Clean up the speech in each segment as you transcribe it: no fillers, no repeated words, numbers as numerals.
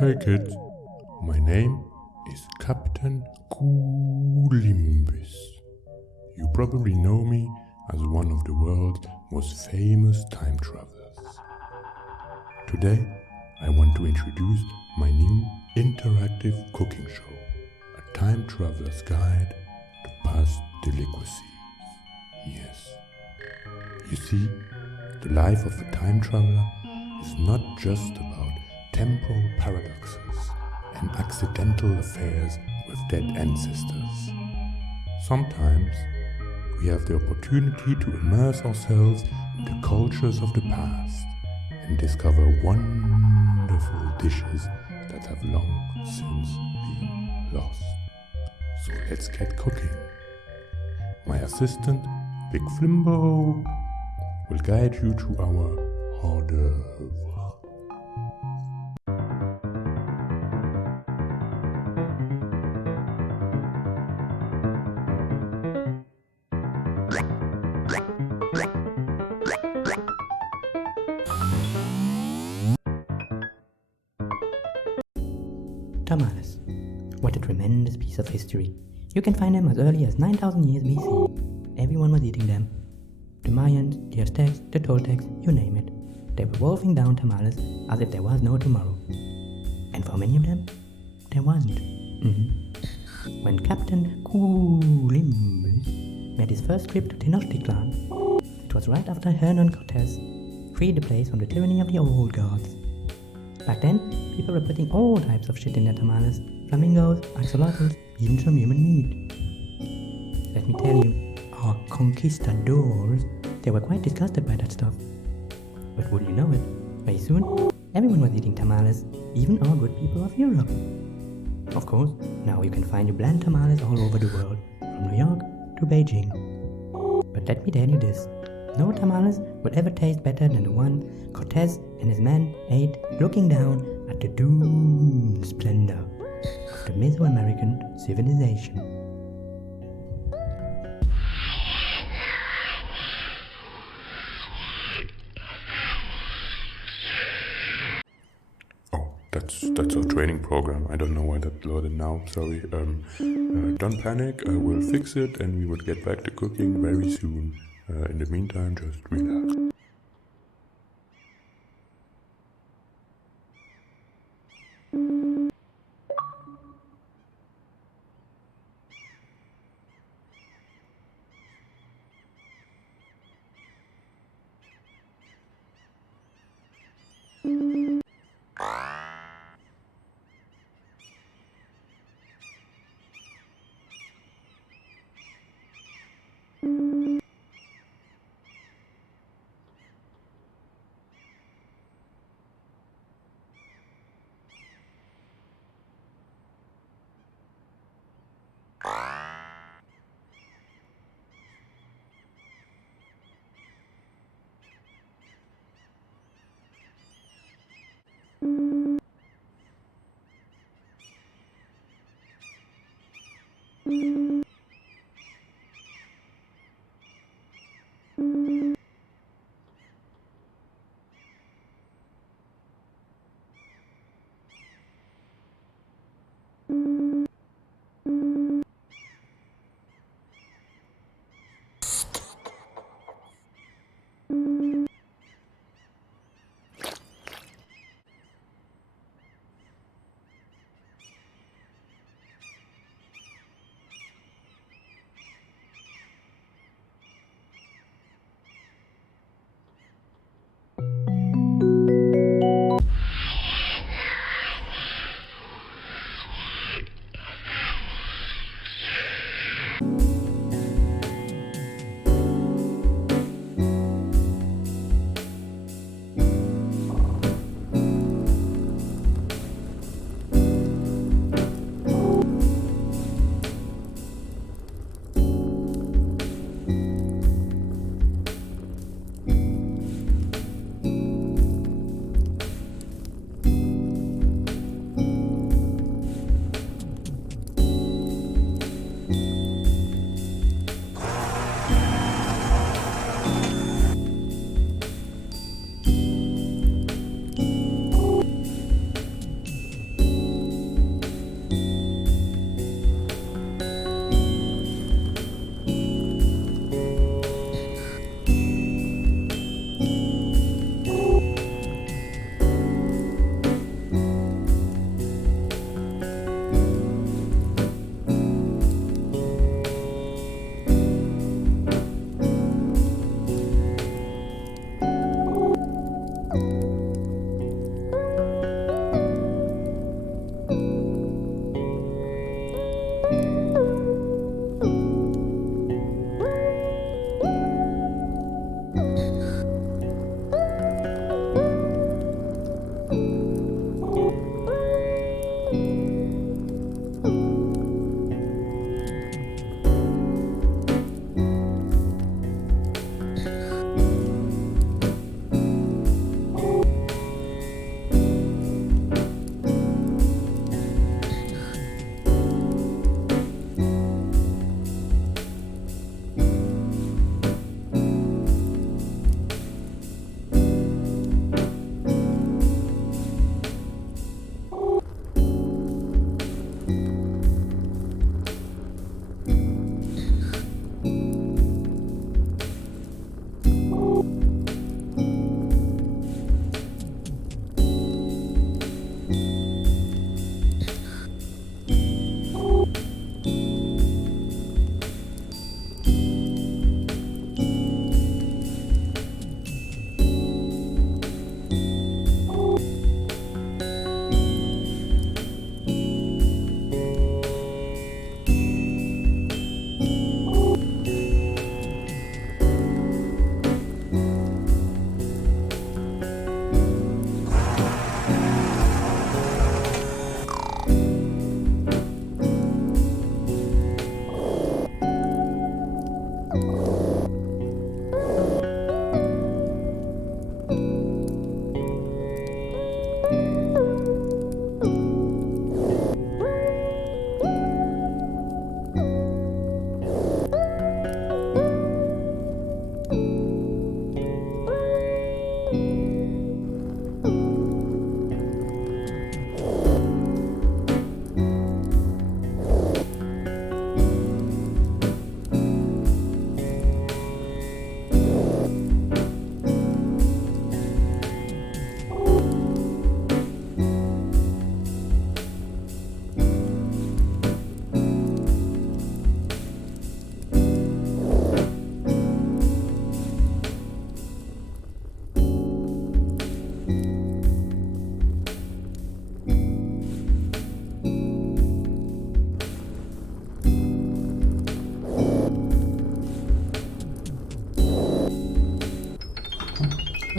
Hey kids, my name is Captain Columbus. You probably know me as one of the world's most famous time travelers. Today, I want to introduce my new interactive cooking show, a time traveler's guide to past delicacies. Yes. You see, the life of a time traveler is not just about temporal paradoxes and accidental affairs with dead ancestors. Sometimes we have the opportunity to immerse ourselves in the cultures of the past and discover wonderful dishes that have long since been lost. So let's get cooking. My assistant, Big Flimbo, will guide you to our hors d'oeuvre. Tamales. What a tremendous piece of history. You can find them as early as 9,000 years BC. Everyone was eating them. The Mayans, the Aztecs, the Toltecs, you name it. They were wolfing down tamales as if there was no tomorrow. And for many of them, there wasn't. When Captain Columbus made his first trip to Tenochtitlan, it was right after Hernan Cortez freed the place from the tyranny of the old gods. Back then, people were putting all types of shit in their tamales. Flamingos, axolotls, even some human meat. Let me tell you, our conquistadors, they were quite disgusted by that stuff. But wouldn't you know it, very soon, everyone was eating tamales, even our good people of Europe. Of course, now you can find your bland tamales all over the world, from New York to Beijing. But let me tell you this, no tamales would ever taste better than the one Cortez and his men ate looking down at the doomed splendor of the Mesoamerican civilization. Oh, that's our training program. I don't know why that loaded now. Sorry. Don't panic. We'll fix it, and we will get back to cooking very soon. In the meantime, just relax.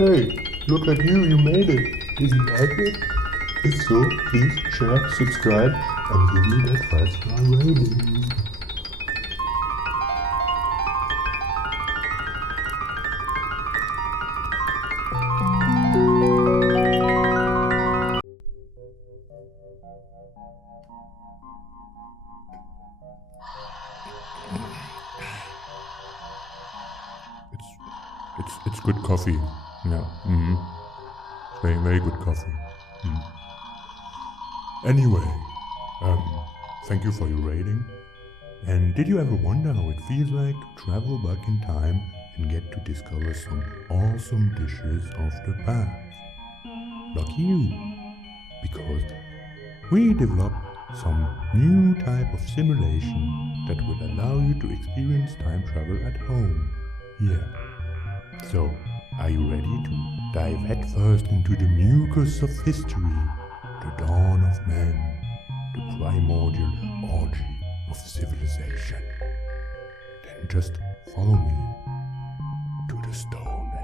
Hey, look at you, you made it. Did you like it? If so, please share, subscribe, and give me that 5-star rating. It's good coffee. Yeah. It's very, very good coffee. Anyway, thank you for your rating. And did you ever wonder how it feels like to travel back in time and get to discover some awesome dishes of the past? Lucky you, because we developed some new type of simulation that will allow you to experience time travel at home. Yeah. So, are you ready to dive headfirst into the mucus of history, the dawn of man, the primordial orgy of civilization? Then just follow me to the Stone Age.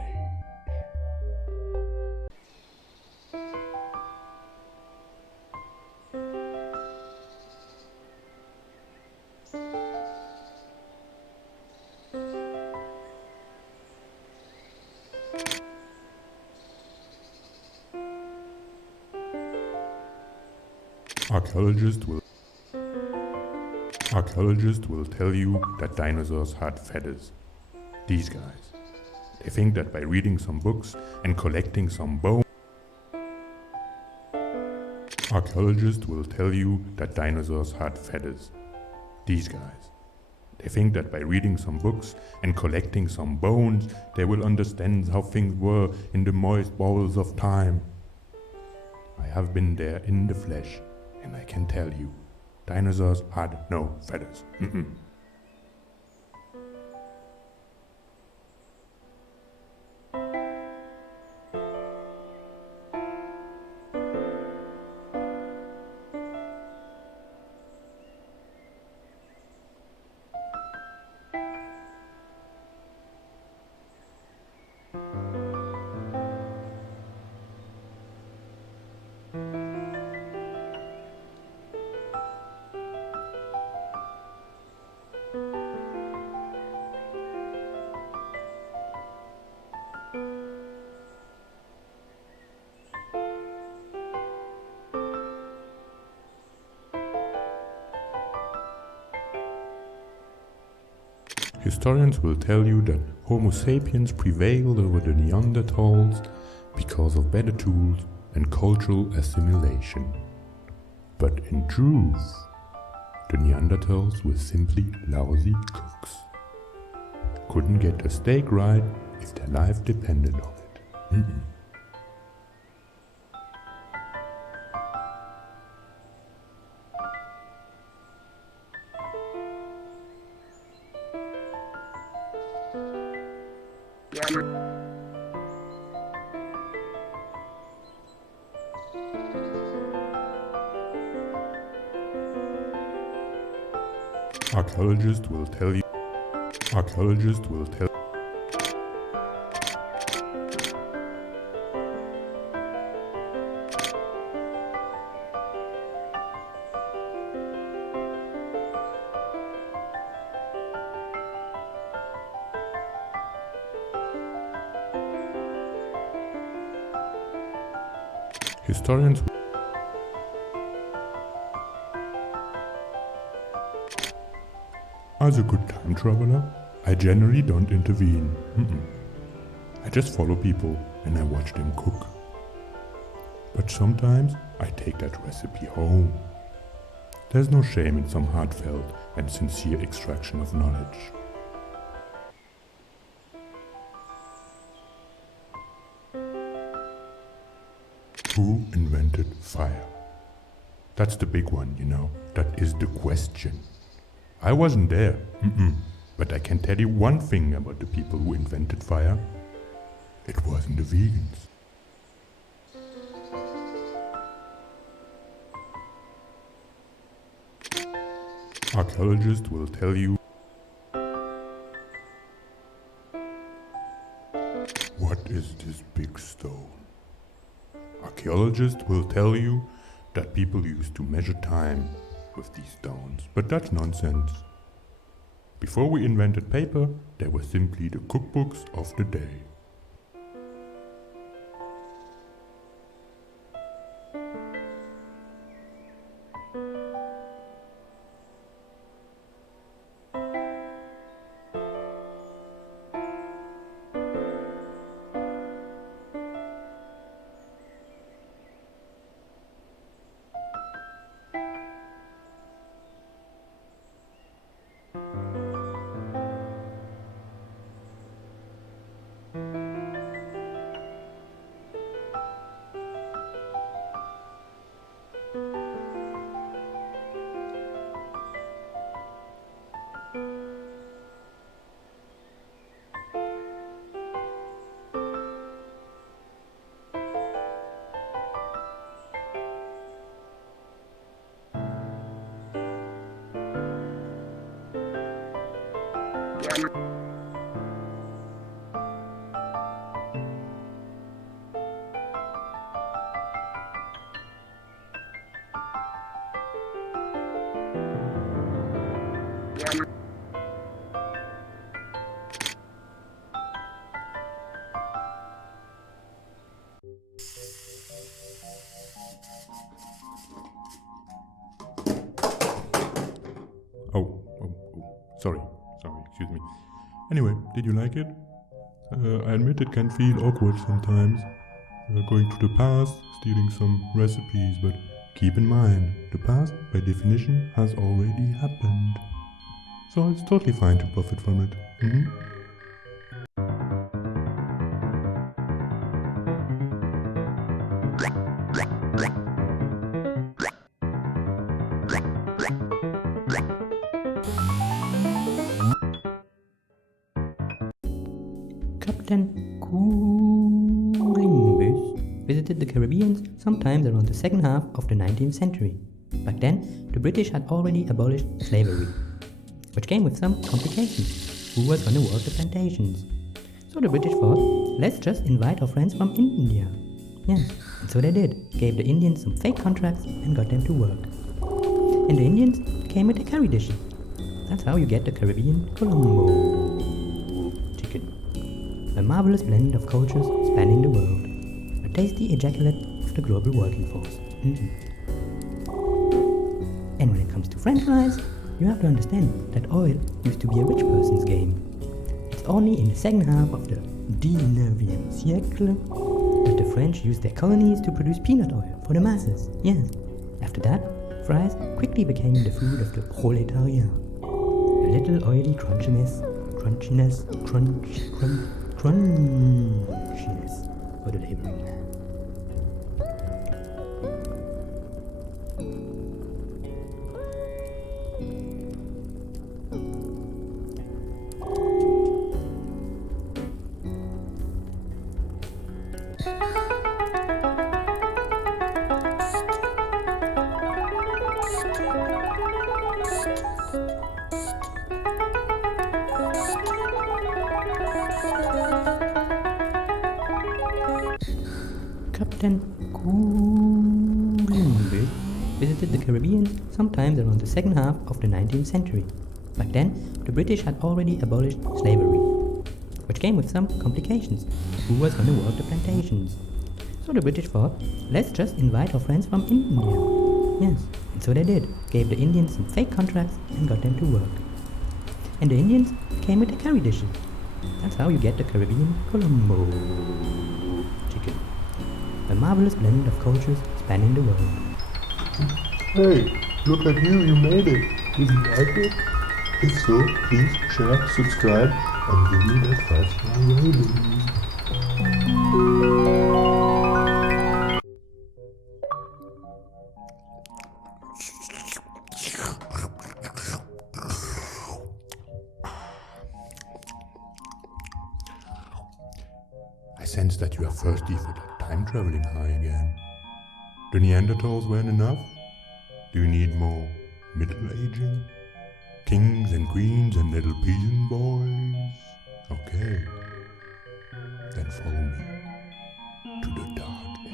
Archaeologists will tell you that dinosaurs had feathers. These guys. They think that by reading some books and collecting some bones. Archaeologists will tell you that dinosaurs had feathers. These guys. They think that by reading some books and collecting some bones, they will understand how things were in the moist bowels of time. I have been there in the flesh, and I can tell you, dinosaurs had no feathers. Historians will tell you that Homo sapiens prevailed over the Neanderthals because of better tools and cultural assimilation. But in truth, the Neanderthals were simply lousy cooks. Couldn't get a steak right if their life depended on it. Archaeologists will tell you. Archaeologists will tell. Historians. As a good time traveler, I generally don't intervene. I just follow people and I watch them cook. But sometimes I take that recipe home. There's no shame in some heartfelt and sincere extraction of knowledge. Who invented fire? That's the big one, you know. That is the question. I wasn't there, but I can tell you one thing about the people who invented fire. It wasn't the vegans. Archaeologists will tell you what is this big stone. Archaeologists will tell you that people used to measure time with these stones, but that's nonsense. Before we invented paper, they were simply the cookbooks of the day. Sorry, excuse me. Anyway, did you like it? I admit it can feel awkward sometimes, going to the past, stealing some recipes, but keep in mind, the past, by definition, has already happened. So it's totally fine to profit from it. Captain Columbus visited the Caribbean sometimes around the second half of the 19th century. Back then, the British had already abolished slavery, which came with some complications. Who was going to work the plantations? So the British thought, let's just invite our friends from India. Yes, and so they did, gave the Indians some fake contracts and got them to work. And the Indians came with the curry dishes. That's how you get the Caribbean Colombo chicken. A marvelous blend of cultures spanning the world. A tasty ejaculate of the global working force. And when it comes to French fries, you have to understand that oil used to be a rich person's game. It's only in the second half of the 19th siècle that the French used their colonies to produce peanut oil for the masses. Yes. After that, fries quickly became the food of the proletariat. A little oily crunchiness for the laboring man. Captain Columbus visited the Caribbean sometimes around the second half of the 19th century. Back then, the British had already abolished slavery, which came with some complications. Who was going to work the plantations? So the British thought, let's just invite our friends from India. Yes, and so they did, gave the Indians some fake contracts and got them to work. And the Indians came with the curry dishes. That's how you get the Caribbean Colombo chicken. A marvelous blend of cultures spanning the world. Hey, look at you made it. Did you like it? If so, please share, subscribe, and give me that 5-star rating. I sense that you are thirsty for that time-traveling high again. The Neanderthals weren't enough? Do you need more middle-aging? Kings and queens and little peasant boys? Okay. Then follow me to the Dark Ages.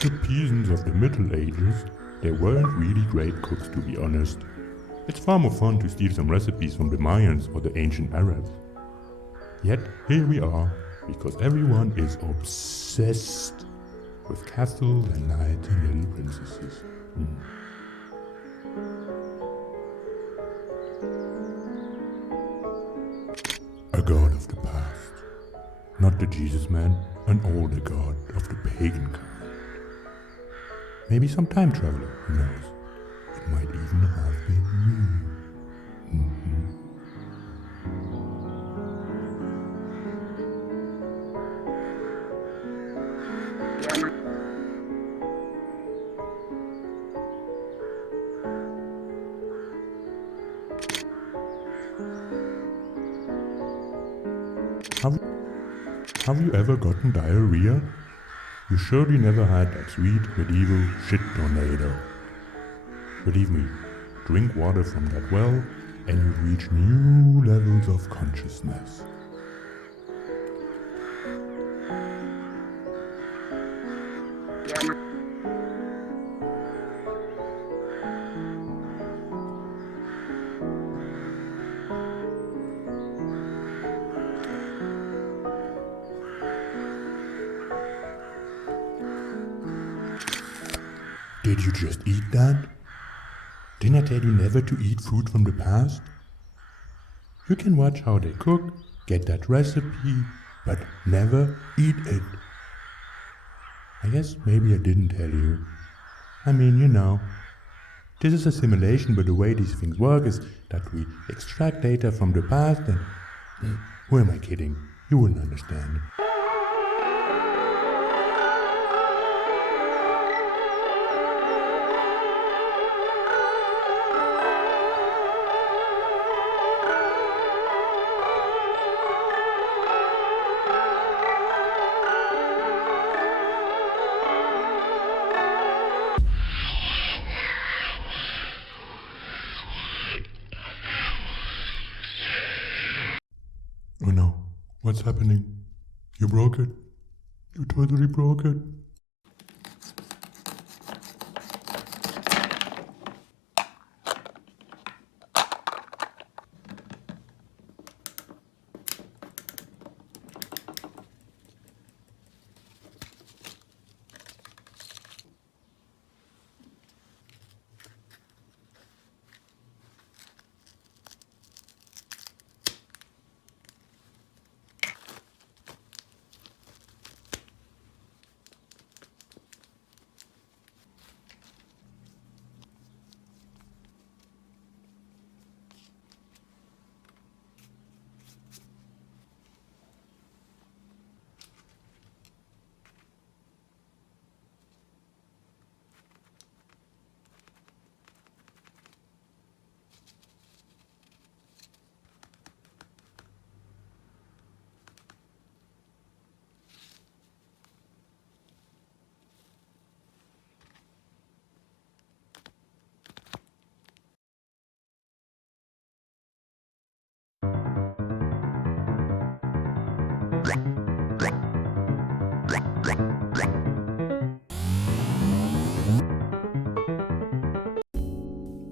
The peasants of the Middle Ages, they weren't really great cooks, to be honest. It's far more fun to steal some recipes from the Mayans or the ancient Arabs. Yet here we are, because everyone is obsessed with castles and knights and little princesses. A god of the past. Not the Jesus man, an older god of the pagan kind. Maybe some time traveler, who knows? It might even have been me. Have you ever gotten diarrhea? You surely never had that sweet medieval shit tornado. Believe me, drink water from that well and you reach new levels of consciousness. Did you just eat that? Didn't I tell you never to eat food from the past? You can watch how they cook, get that recipe, but never eat it. I guess maybe I didn't tell you. I mean, you know. This is a simulation, but the way these things work is that we extract data from the past and... Who am I kidding? You wouldn't understand. Oh no, what's happening? You broke it? You totally broke it.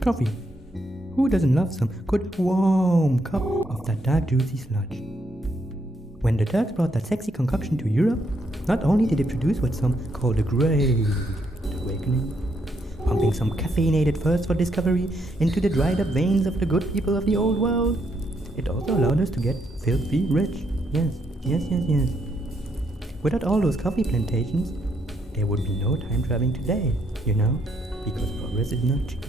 Coffee. Who doesn't love some good warm cup of that dark juicy sludge? When the Turks brought that sexy concoction to Europe, not only did it produce what some call the Great Awakening, pumping some caffeinated thirst for discovery into the dried up veins of the good people of the old world, it also allowed us to get filthy rich. Yes. Without all those coffee plantations, there would be no time traveling today, you know, because progress is not cheap.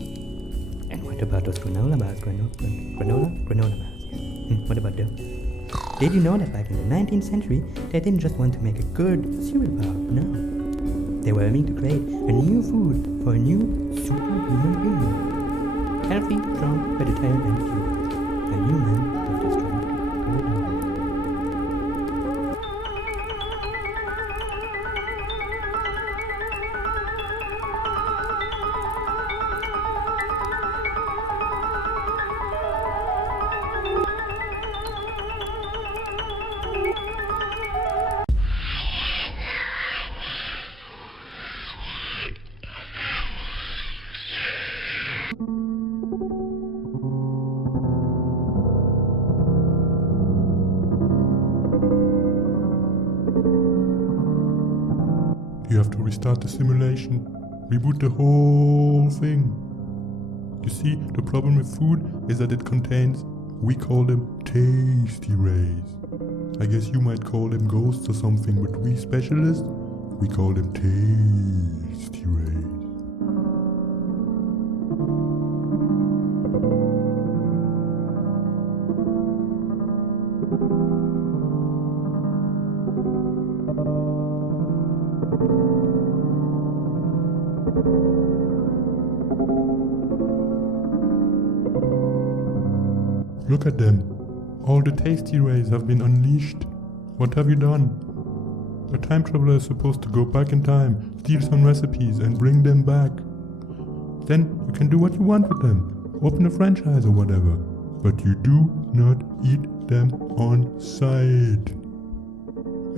And what about those granola bars? Granola bars, yes. What about them? Did you know that back in the 19th century, they didn't just want to make a good cereal bar, no. They were aiming to create a new food for a new superhuman being. Healthy, strong, vegetarian and cute. A new man with the strength to go it over. You have to restart the simulation, reboot the whole thing. You see, the problem with food is that it contains, we call them tasty rays. I guess you might call them ghosts or something, but we specialists, we call them tasty rays. Look at them. All the tasty rays have been unleashed. What have you done? A time traveler is supposed to go back in time, steal some recipes and bring them back. Then you can do what you want with them. Open a franchise or whatever. But you do not eat them on sight.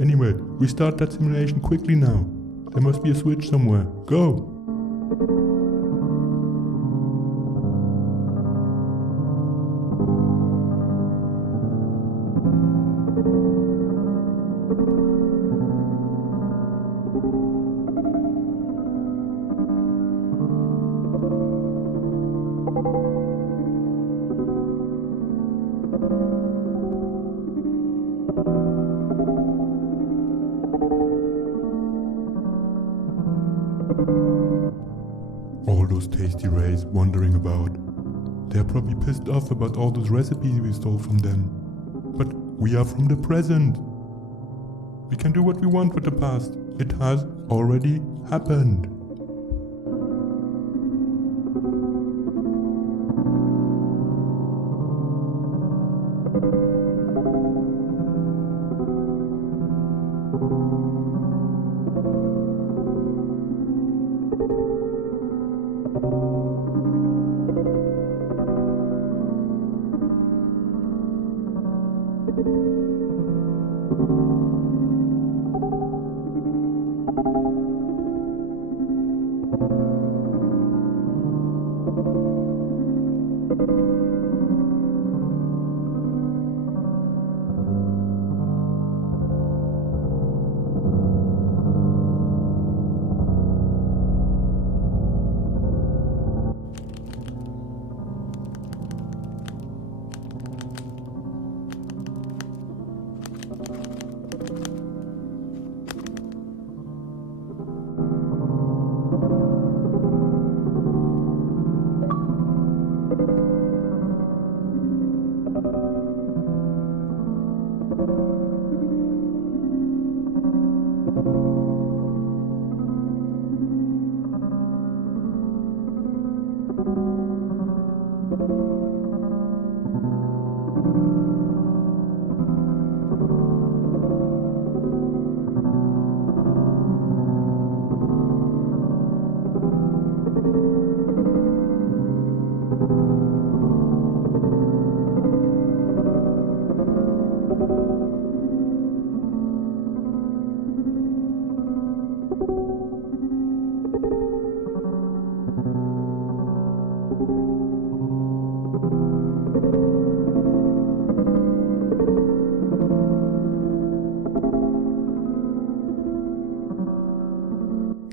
Anyway, restart that simulation quickly now. There must be a switch somewhere. Go! All those tasty rays wandering about. They're probably pissed off about all those recipes we stole from them. But we are from the present. We can do what we want with the past. It has already happened.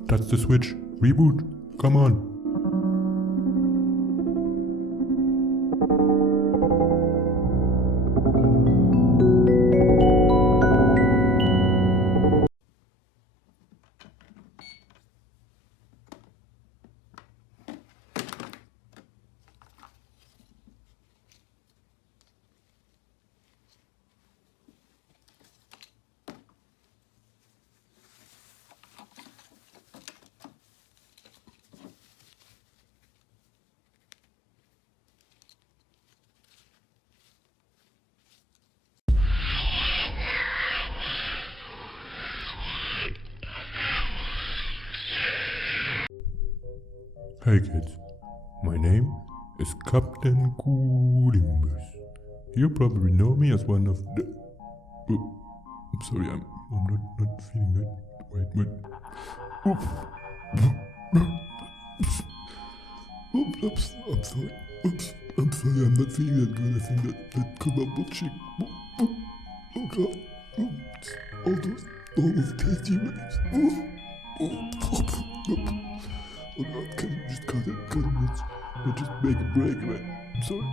That's the switch. Reboot. Come on. Hey kids, my name is Captain Columbus. You probably know me as one of the... Oh, I'm sorry, I'm not feeling good. Wait. Oops. Oops, I'm sorry. Oops, I'm sorry, I'm not feeling that good. I think that could be bullshit. Oh god. All those tasty names. Oh god, can you just cut it? Let's just make a break, man. I'm sorry.